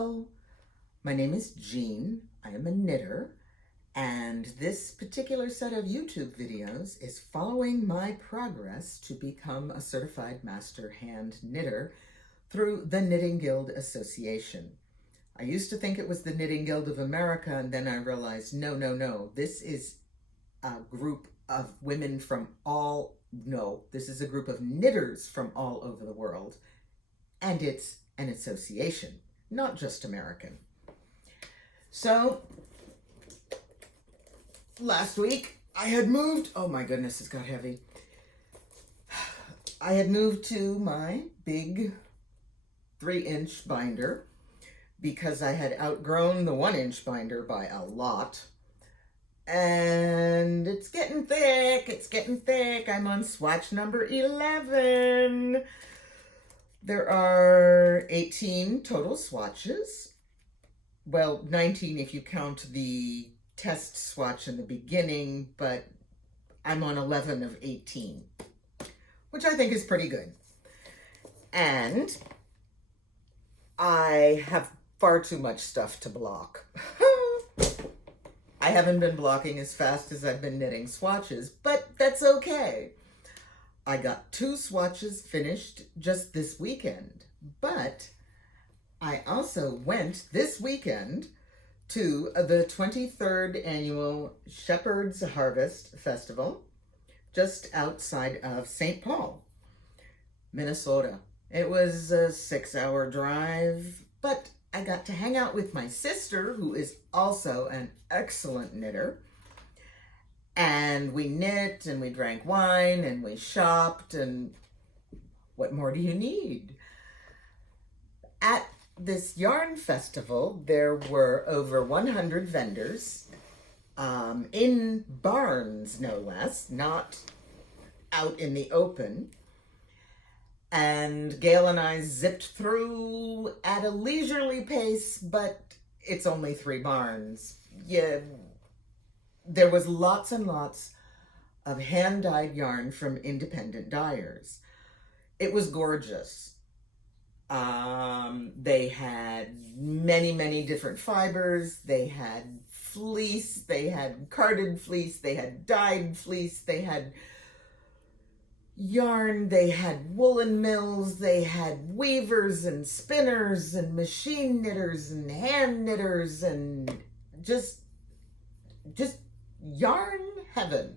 Hello, my name is Jean. I am a knitter, and this particular set of YouTube videos is following my progress to become a certified master hand knitter through the Knitting Guild Association. I used to think it was the Knitting Guild of America, and then I realized, no. This is a group of women from this is a group of knitters from all over the world, and it's an association, not just American. So, last week I had moved, oh my goodness, it's got heavy. I had moved to my big 3-inch binder because I had outgrown the 1-inch binder by a lot. And it's getting thick. I'm on swatch number 11. There are 18 total swatches. Well, 19 if you count the test swatch in the beginning, but I'm on 11 of 18, which I think is pretty good. And I have far too much stuff to block. I haven't been blocking as fast as I've been knitting swatches, but that's okay. I got 2 swatches finished just this weekend, but I also went this weekend to the 23rd annual Shepherd's Harvest Festival just outside of St. Paul, Minnesota. It was a 6-hour drive, but I got to hang out with my sister, who is also an excellent knitter. And we knit and we drank wine and we shopped, and what more do you need? At this yarn festival, there were over 100 vendors in barns, no less, not out in the open. And Gail and I zipped through at a leisurely pace, but it's only 3 barns. Yeah. There was lots and lots of hand-dyed yarn from independent dyers. It was gorgeous. They had many different fibers. They had fleece. They had carded fleece. They had dyed fleece. They had yarn. They had woolen mills. They had weavers and spinners and machine knitters and hand knitters and just yarn heaven.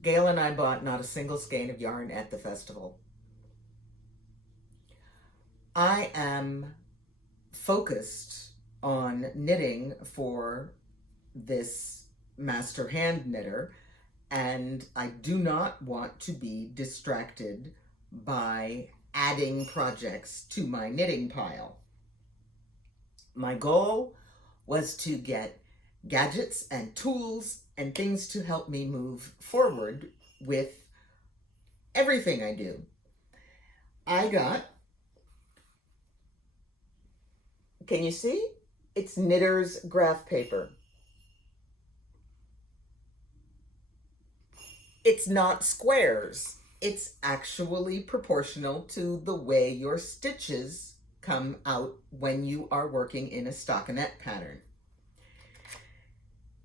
Gail and I bought not a single skein of yarn at the festival. I am focused on knitting for this master hand knitter, and I do not want to be distracted by adding projects to my knitting pile. My goal was to get gadgets and tools and things to help me move forward with everything I do. I got, can you see? It's knitter's graph paper. It's not squares. It's actually proportional to the way your stitches come out when you are working in a stockinette pattern.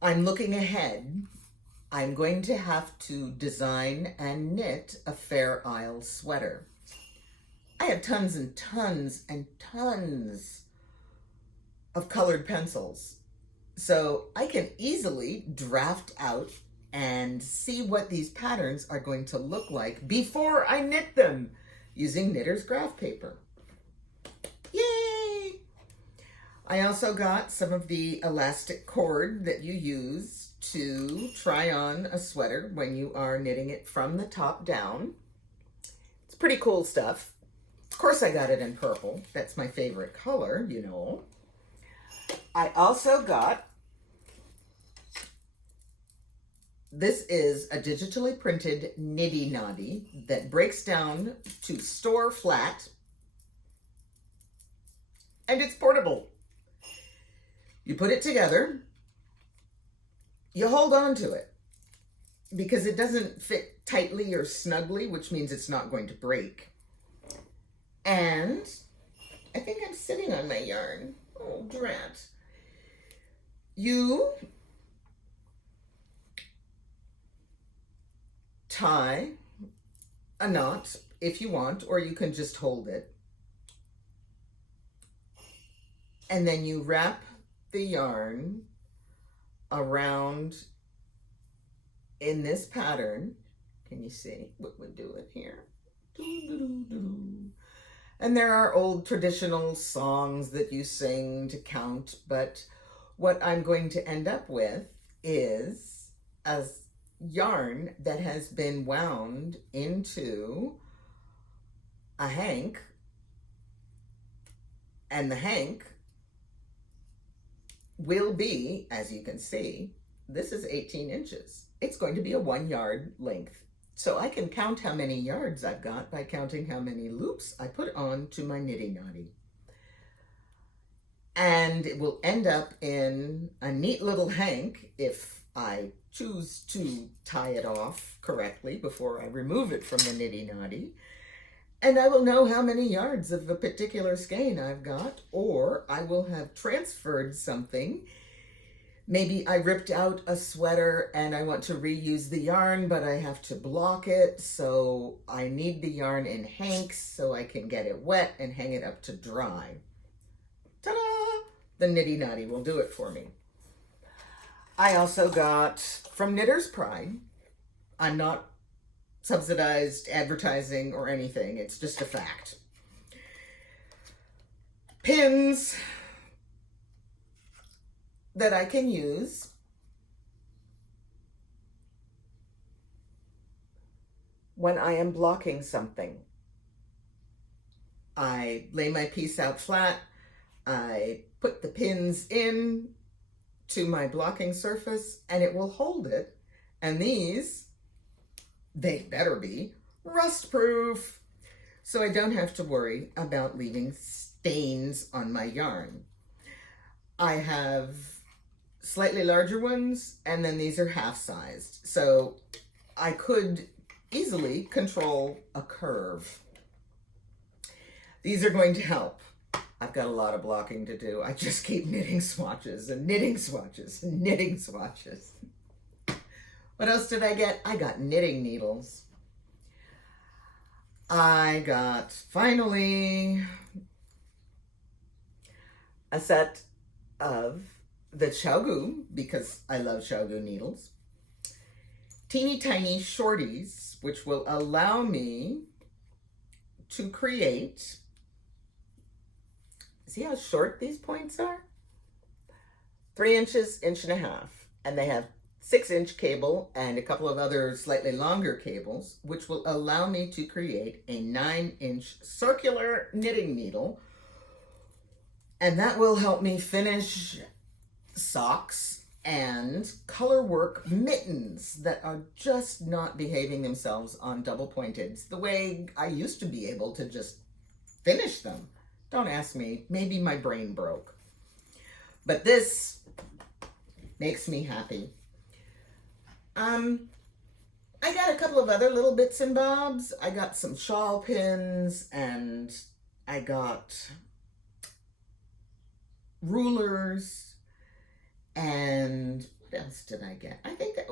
I'm looking ahead. I'm going to have to design and knit a Fair Isle sweater. I have tons and tons and tons of colored pencils, so I can easily draft out and see what these patterns are going to look like before I knit them using knitter's graph paper. Yay! I also got some of the elastic cord that you use to try on a sweater when you are knitting it from the top down. It's pretty cool stuff. Of course I got it in purple. That's my favorite color, you know. I also got, this is a digitally printed Niddy Noddy that breaks down to store flat, and it's portable. You put it together, you hold on to it because it doesn't fit tightly or snugly, which means it's not going to break. And think I'm sitting on my yarn. Oh, drat. You tie a knot if you want, or you can just hold it. And then you wrap the yarn around in this pattern. Can you see what we're doing here? And there are old traditional songs that you sing to count, but what I'm going to end up with is a yarn that has been wound into a hank, and the hank will be, as you can see, this is 18 inches. It's going to be a 1 yard length. So I can count how many yards I've got by counting how many loops I put on to my nitty knotty. And it will end up in a neat little hank if I choose to tie it off correctly before I remove it from the nitty knotty. And I will know how many yards of a particular skein I've got, or I will have transferred something. Maybe I ripped out a sweater and I want to reuse the yarn, but I have to block it, so I need the yarn in hanks so I can get it wet and hang it up to dry. Ta-da! The Nitty Knotty will do it for me. I also got from Knitter's Pride. I'm not subsidized advertising or anything, it's just a fact. Pins that I can use when I am blocking something. I lay my piece out flat, I put the pins in to my blocking surface, and it will hold it. And these, they better be rust proof, so I don't have to worry about leaving stains on my yarn. I have slightly larger ones, and then these are half-sized, so I could easily control a curve. These are going to help. I've got a lot of blocking to do. I just keep knitting swatches and knitting swatches and knitting swatches. What else did I get? I got knitting needles. I got, finally, a set of the Xiaogu, because I love Xiaogu needles. Teeny tiny shorties, which will allow me to create, see how short these points are? 3 inches, 1.5 inches, and they have 6-inch cable and a couple of other slightly longer cables, which will allow me to create a 9-inch circular knitting needle. And that will help me finish socks and color work mittens that are just not behaving themselves on double pointeds the way I used to be able to just finish them. Don't ask me, maybe my brain broke. But this makes me happy. I got a couple of other little bits and bobs. I got some shawl pins, and I got rulers, and what else did I get? I think that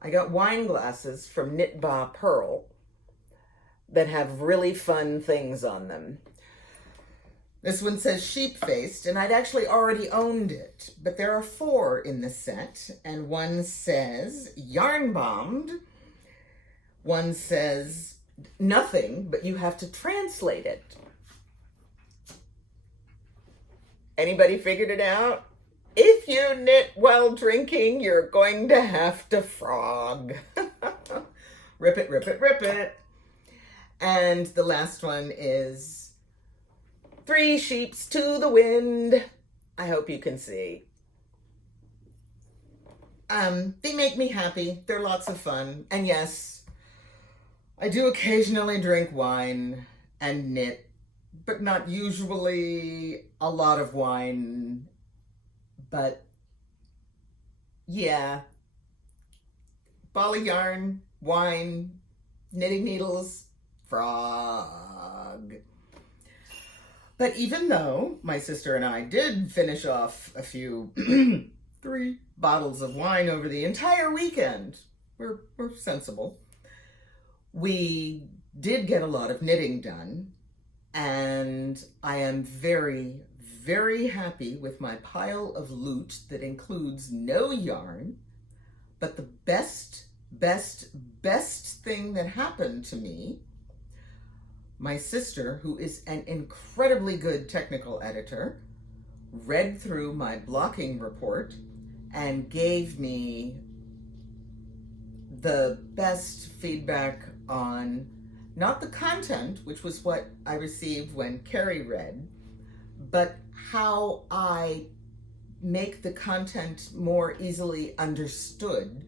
I got wine glasses from Knit Ba Pearl that have really fun things on them. This one says sheep-faced, and I'd actually already owned it, but there are 4 in the set, and one says yarn-bombed, one says nothing, but you have to translate it. Anybody figured it out? If you knit while drinking, you're going to have to frog. Rip it, rip it, rip it. And the last one is 3 sheeps to the wind. I hope you can see. They make me happy. They're lots of fun. And yes, I do occasionally drink wine and knit, but not usually a lot of wine. But yeah, ball of yarn, wine, knitting needles, frog. But even though my sister and I did finish off a few 3 bottles of wine over the entire weekend, we're sensible. We did get a lot of knitting done, and I am very, very happy with my pile of loot that includes no yarn. But the best thing that happened to me, my sister, who is an incredibly good technical editor, read through my blocking report and gave me the best feedback on not the content, which was what I received when Carrie read, but how I make the content more easily understood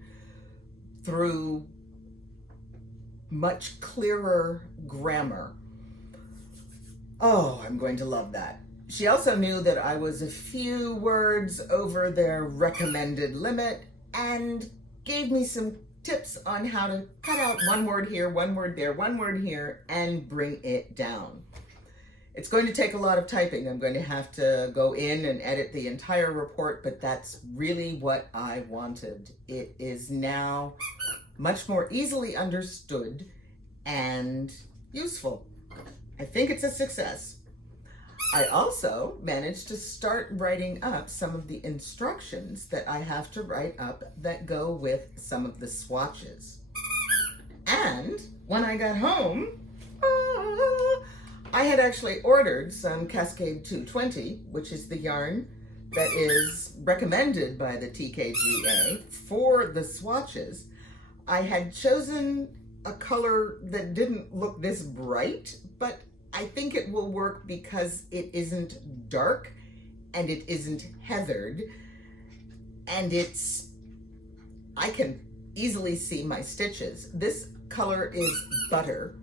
through much clearer grammar. Oh, I'm going to love that. She also knew that I was a few words over their recommended limit and gave me some tips on how to cut out one word here, one word there, one word here, and bring it down. It's going to take a lot of typing. I'm going to have to go in and edit the entire report, but that's really what I wanted. It is now much more easily understood and useful. I think it's a success. I also managed to start writing up some of the instructions that I have to write up that go with some of the swatches. And when I got home, I had actually ordered some Cascade 220, which is the yarn that is recommended by the TKGA for the swatches. I had chosen a color that didn't look this bright, but I think it will work because it isn't dark and it isn't heathered, and I can easily see my stitches. This color is Butter.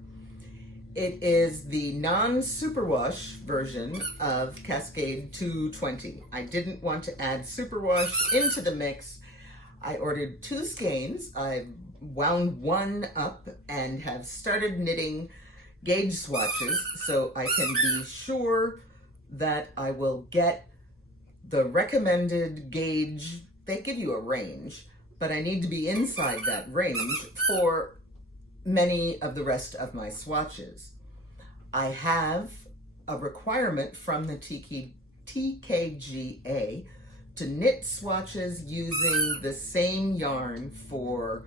It is the non-superwash version of Cascade 220. I didn't want to add superwash into the mix. I ordered 2 skeins. I wound one up and have started knitting gauge swatches so I can be sure that I will get the recommended gauge. They give you a range, but I need to be inside that range for many of the rest of my swatches. I have a requirement from the TKGA to knit swatches using the same yarn for,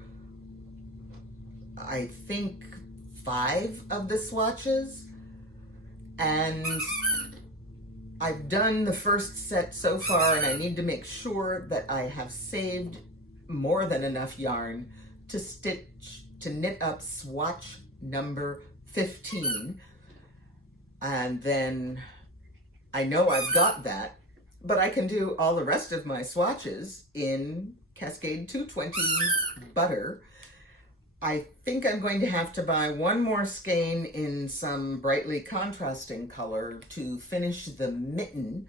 I think, 5 of the swatches, and I've done the first set so far, and I need to make sure that I have saved more than enough yarn to knit up swatch number 15, and then I know I've got that, but I can do all the rest of my swatches in Cascade 220 Butter. I think I'm going to have to buy one more skein in some brightly contrasting color to finish the mitten.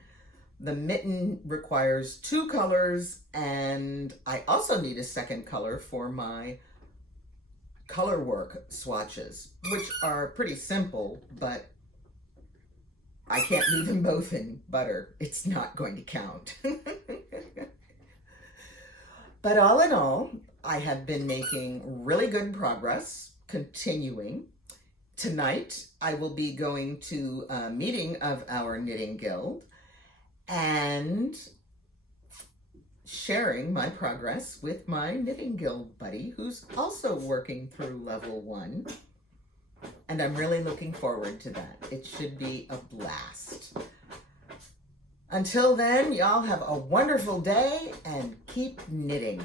The mitten requires 2 colors, and I also need a second color for my color work swatches, which are pretty simple, but I can't do them both in Butter. It's not going to count. But all in all, I have been making really good progress, continuing. Tonight, I will be going to a meeting of our knitting guild and sharing my progress with my knitting guild buddy, who's also working through level 1. And I'm really looking forward to that. It should be a blast. Until then, y'all have a wonderful day and keep knitting.